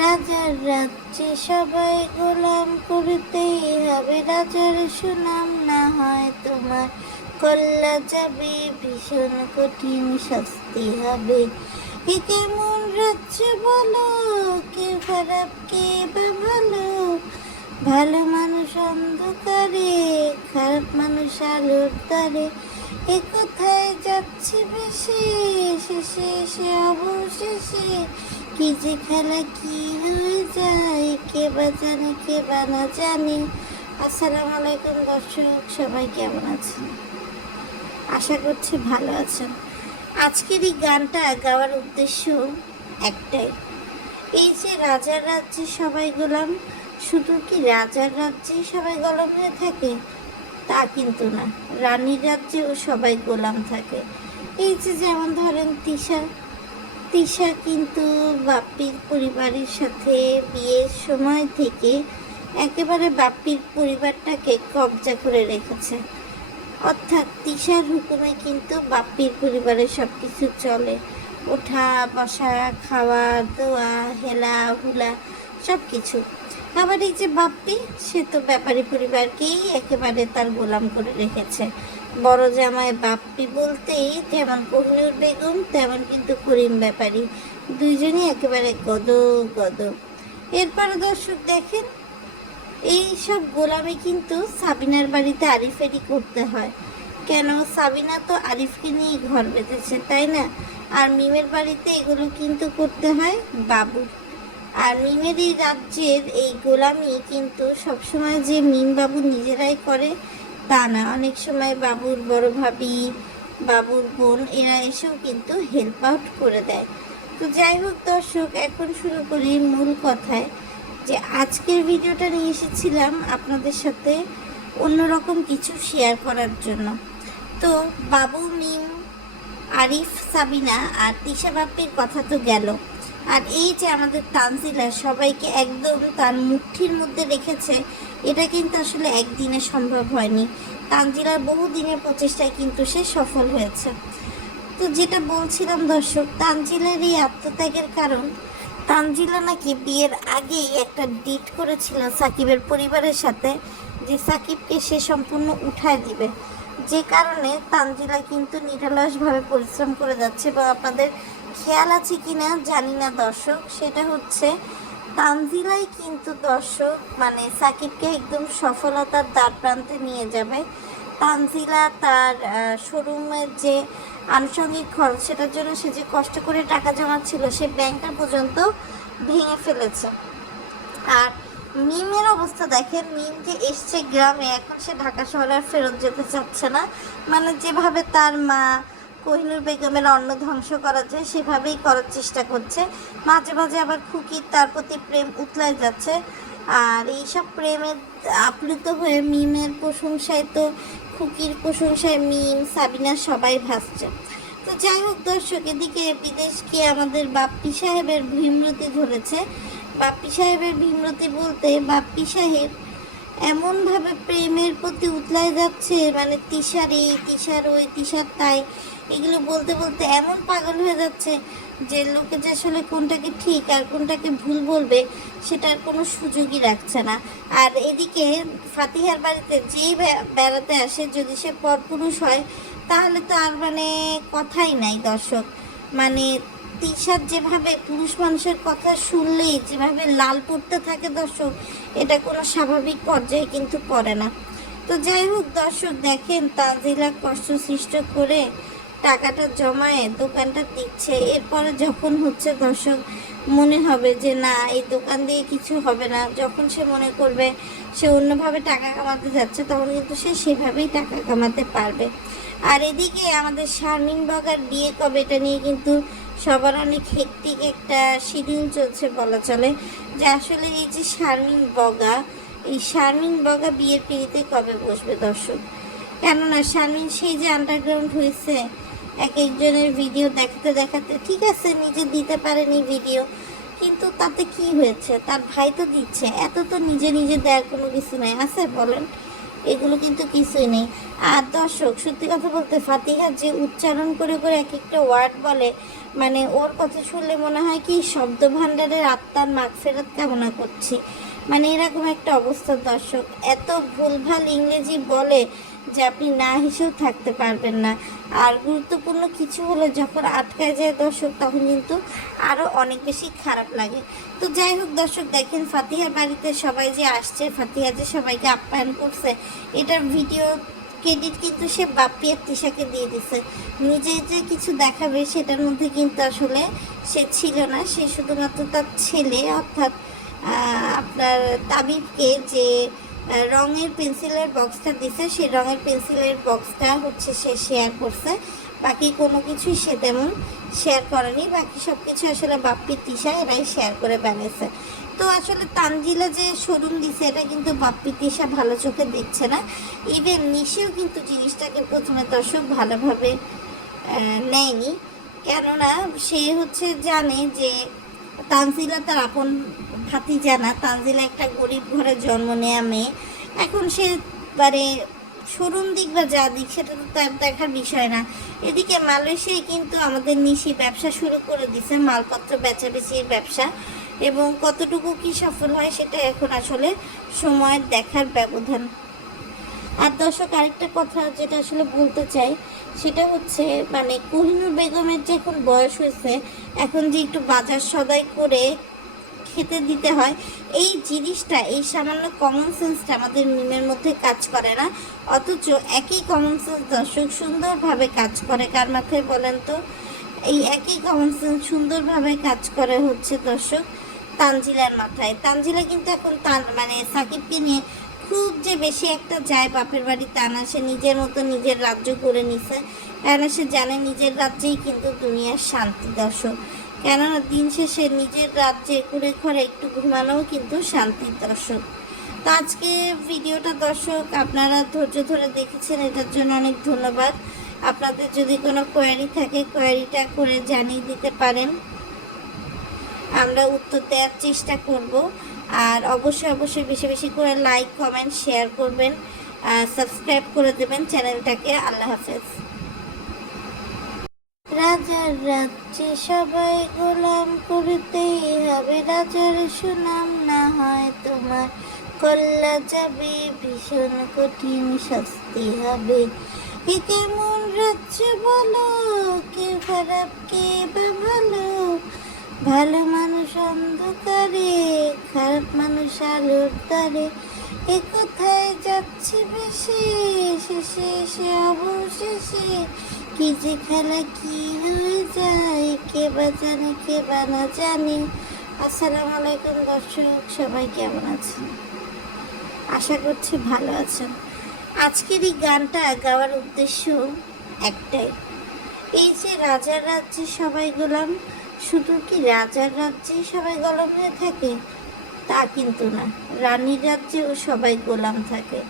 রাজার রাজ্যে সবাই গোলাম করতেই হবে, রাজার সুনাম না হয় তোমার কল্লা যাবে, ভীষণ কঠিন শাস্তি হবে। এ কেমন রাজ্য বলো, কে খারাপ কে বা ভালো, ভালো মানুষ অন্ধকারে, খারাপ মানুষ আলোর দ্বারে। এ কোথায় যাচ্ছে ভেসে, শেষে এসে অবশেষে কি যে খেলা কি হয়ে যায়, কে বা জানে কে বা না জানে। আসসালামু আলাইকুম দর্শক, সবাই কেমন আছেন? আশা করছি ভালো আছেন। আজকের এই গানটা গাওয়ার উদ্দেশ্য একটাই, এই যে রাজার রাজ্যে সবাই গোলাম, শুধু কি রাজার রাজ্যেই সবাই গোলাম হয়ে থাকে তা কিন্তু না, রানীর রাজ্যেও সবাই গোলাম থাকে। এই যে যেমন ধরেন তিশা কিন্তু বাপ্পির পরিবারের সাথে বিয়ের সময় থেকে একেবারে বাপ্পির পরিবারটাকে কবজা করে রেখেছে। অর্থাৎ তিশার হুকুমে কিন্তু বাপ্পির পরিবারের সব কিছু চলে, ওঠা বসা, খাওয়া দোয়া, হেলা হুলা সব কিছু। আবার এই যে বাপ্পি, সে তো ব্যাপারী পরিবারকেই একেবারে তার গোলাম করে রেখেছে। বড় জামাই বাপ্পি বলতেই যেমন কোহিনূর বেগম, তেমন কিন্তু করিম ব্যাপারী, দুইজনই একেবারে গদ। এরপরে দর্শক দেখেন, এই সব গোলামি কিন্তু সাবিনার বাড়িতে আরিফেরই করতে হয়। কেন, সাবিনা তো আরিফকে নিয়ে ঘর বেঁধেছে, তাই না? আর মিমের বাড়িতে এগুলো কিন্তু করতে হয় বাবু। আর মিমের এই রাজ্যের এই গোলামি কিন্তু সবসময় যে মিম বাবু নিজেরাই করে তা না, অনেক সময় বাবুর বড় ভাবি, বাবুর বোন এরা এসেও কিন্তু হেল্প আউট করে দেয়। তো যাই হোক দর্শক, এখন শুরু করি মূল কথায়, যে আজকের ভিডিওটা নিয়ে এসেছিলাম আপনাদের সাথে অন্যরকম কিছু শেয়ার করার জন্য। তো বাবু, মিম, আরিফ, সাবিনা আর তিশা বাপ্পির কথা তো গেল। আর এই যে আমাদের তানজিলা সবাইকে একদম তার মুঠির মধ্যে রেখেছে, এটা কিন্তু আসলে একদিনে সম্ভব হয়নি। তানজিলার বহু দিনের প্রচেষ্টায় কিন্তু সে সফল হয়েছে। তো যেটা বলছিলাম দর্শক, তানজিলার এই আত্মত্যাগের কারণ, তানজিলা নাকি বিয়ের আগেই একটা ডিট করেছিল সাকিবের পরিবারের সাথে, যে সাকিবকে সে সম্পূর্ণ উঠায় দিবে। যে কারণে তানজিলা কিন্তু নিরলসভাবে পরিশ্রম করে যাচ্ছে। এবং আপনাদের খেয়াল আছে কি না জানি না দর্শক, সেটা হচ্ছে তানজিলাই কিন্তু দর্শক মানে সাকিবকে একদম সফলতার দ্বার প্রান্তে নিয়ে যাবে। তানজিলা তার শোরুমের যে আনুষঙ্গিক খরচ, সেটার জন্য সে যে কষ্ট করে টাকা জমাচ্ছিল, সে ব্যাংকটা পর্যন্ত ভেঙে ফেলেছে। আর মিমের অবস্থা দেখেন, মিম যে এসছে গ্রামে, এখন সে ঢাকা শহরে আর ফেরত যেতে চাচ্ছে না। মানে যেভাবে তার মা কোহিনূর বেগমের অন্ন ধ্বংস করা যায় সেভাবেই করার চেষ্টা করছে। মাঝে মাঝে আবার খুকির তার প্রতি প্রেম উতলায় যাচ্ছে। আর এইসব প্রেমে আপ্লুত হয়ে মিমের প্রশংসায় তো, খুকির প্রশংসায় মিম, সাবিনা সবাই ভাসছে। তো যাই হোক দর্শক, এদিকে বিদেশ গিয়ে আমাদের বাপ্পি সাহেবের ভীমরতি ধরেছে। বাপ্পি সাহেবের ভীমরতি বলতে, বাপ্পি সাহেব এমনভাবে প্রেমের প্রতি উতলায় যাচ্ছে, মানে তিশার এই, তিশার ওই, তিশার তাই, এগুলো বলতে বলতে এমন পাগল হয়ে যাচ্ছে যে লোকে যে আসলে কোনটাকে ঠিক আর কোনটাকে ভুল বলবে সেটার কোনো সুযোগই রাখছে না। আর এদিকে ফাতিহার বাড়িতে যেই বেড়াতে আসে, যদি সে পরপুরুষ হয় তাহলে তো আর মানে কথাই নাই দর্শক। মানে তিশার যেভাবে পুরুষ মানুষের কথা শুনলেই যেভাবে লাল পড়তে থাকে দর্শক, এটা কোনো স্বাভাবিক পর্যায়ে কিন্তু পড়ে না। তো যাই হোক দর্শক দেখেন, তানজিলা কষ্ট সৃষ্ট করে টাকাটা জমায়ে দোকানটা দিচ্ছে। এরপরে যখন হচ্ছে দর্শক মনে হবে যে না, এই দোকান দিয়ে কিছু হবে না, যখন সে মনে করবে সে অন্যভাবে টাকা কামাতে যাচ্ছে, তখন কিন্তু সে সেভাবেই টাকা কামাতে পারবে। আর এদিকে আমাদের শারমিন বগার বিয়ে কবে, এটা নিয়ে কিন্তু সবার অনেক হেক্টিক একটা শিডিউল চলছে বলা চলে। যে আসলে এই যে শারমিন বগা, এই শারমিন বগা বিয়ের পিড়িতে কবে বসবে দর্শক? কেননা শারমিন সেই যে আন্ডারগ্রাউন্ড হয়েছে, এক একজনের ভিডিও দেখাতে দেখাতে, ঠিক আছে নিজে দিতে পারেনি ভিডিও, কিন্তু তাতে কি হয়েছে, তার ভাই তো দিচ্ছে, এত তো নিজে নিজে দেওয়ার কোনো কিছু নেই আছে বলেন? এগুলো কিন্তু কিছুই নেই। আর দর্শক সত্যি কথা বলতে, ফাতিহা যে উচ্চারণ করে করে এক একটা ওয়ার্ড বলে, মানে ওর কথা শুনলে মনে হয় কি শব্দ ভাণ্ডারের আত্মার মাগফিরাত কামনা করছি। মানে এরকম একটা অবস্থা দর্শক, এত ভুলভাল ইংরেজি বলে যে আপনি না হেসেও থাকতে পারবেন না। আর গুরুত্বপূর্ণ কিছু হলে যখন আটকায় যায় দর্শক, তখন কিন্তু আরও অনেক বেশি খারাপ লাগে। তো যাই হোক দর্শক, দেখেন ফাতিহার বাড়িতে সবাই যে আসছে, ফাতিহা যে সবাইকে আপ্যায়ন করছে, এটার ভিডিও ক্রেডিট কিন্তু সে বাপ্পি আর তিশাকে দিয়ে দিছে। নিজে যে কিছু দেখাবে সেটার মধ্যে কিন্তু আসলে সে ছিল না। সে শুধুমাত্র তার ছেলে অর্থাৎ আপনার তাবিবকে যে রঙের পেন্সিলের বক্সটা দিছে, সেই রঙের পেন্সিলের বক্সটা হচ্ছে সে শেয়ার করছে। বাকি কোনো কিছুই সে তেমন শেয়ার করেনি। বাকি সব কিছু আসলে বাপ্পি তিশা এরাই শেয়ার করে বেড়াইছে। তো আসলে তানজিলা যে শোরুম দিছে এটা কিন্তু বাপ্পি তিশা ভালো চোখে দেখছে না। ইভেন নিশেও কিন্তু জিনিসটাকে প্রথমে দর্শক ভালোভাবে নেয়নি, কেননা সে হচ্ছে জানে যে তানজিলা তার আপন ভাতিজা না, তানজিলা একটা গরিব ঘরে জন্ম নেয়া মেয়ে। এখন সে মানে শোরুম দিক বা যা দিক সেটা তো তার দেখার বিষয় না। এদিকে মালয়েশিয়ায় কিন্তু আমাদের নিশি ব্যবসা শুরু করে দিছে, মালপত্র বেচাবেচির ব্যবসা, এবং কতটুকু কি সফল হয় সেটা এখন আসলে সময়ের দেখার ব্যবধান। আর দর্শক আরেকটা কথা যেটা আসলে বলতে চাই, সেটা হচ্ছে মানে কোহিনূর বেগমের যে এখন বয়স হয়েছে, এখন যে একটু বাজার সদাই করে খেতে দিতে হয়, এই জিনিসটা, এই সামান্য কমন সেন্সটা আমাদের মিমের মধ্যে কাজ করে না। অথচ একই কমন সেন্স দর্শক সুন্দরভাবে কাজ করে কার মাথায় বলেন তো? এই একই কমন সেন্স সুন্দরভাবে কাজ করে হচ্ছে দর্শক তানজিলার মাথায়। তানজিলা কিন্তু এখন তার মানে সাকিবকে নিয়ে খুব যে বেশি একটা যায় বাপের বাড়ি তা না, সে নিজের মতো নিজের রাজ্য করে নিছে। কেন সে জানে নিজের রাজ্যেই কিন্তু দুনিয়ার শান্তি দর্শক। কেননা দিন শেষে নিজের রাজ্যে ঘুরে ঘরে একটু ঘুমানোও কিন্তু শান্তির দর্শক। তো আজকে ভিডিওটা দর্শক আপনারা ধৈর্য ধরে দেখেছেন, এটার জন্য অনেক ধন্যবাদ। আপনাদের যদি কোনো কোয়েরি থাকে কোয়েরিটা করে জানিয়ে দিতে পারেন, আমরা উত্তর দেওয়ার চেষ্টা করব। আর অবশ্যই বেশি বেশি করে লাইক কমেন্ট শেয়ার করবেন, সাবস্ক্রাইব করে দেবেন চ্যানেলটাকে। আল্লাহ হাফেজ। রাজার রাজ্যে সবাই গোলাম করতেই হবে, রাজার সুনাম না হয় তোমার কল্লা যাবে, ভীষণ কঠিন শাস্তি হবে। এ কেমন রাজ্য বলো, কে খারাপ কে বা ভালো, ভালো মানুষ অন্ধকারে, খারাপ মানুষ আলোর দ্বারে, এ কোথায় যাচ্ছে বেশি, শেষে এসে অবশেষে কি যে খেলা কি হয়ে যায়, কে বা জানে কে বা না জানে। আসসালামু আলাইকুম দর্শক, সবাই কেমন আছেন? আশা করছি ভালো আছেন। আজকের এই গানটা গাওয়ার উদ্দেশ্য একটাই, এই যে রাজার রাজ্যে সবাই গোলাম, শুধু কি রাজার রাজ্যে সবাই গোলাম হয়ে থাকে তা কিন্তু না, রানীর রাজ্যেও সবাই গোলাম থাকে।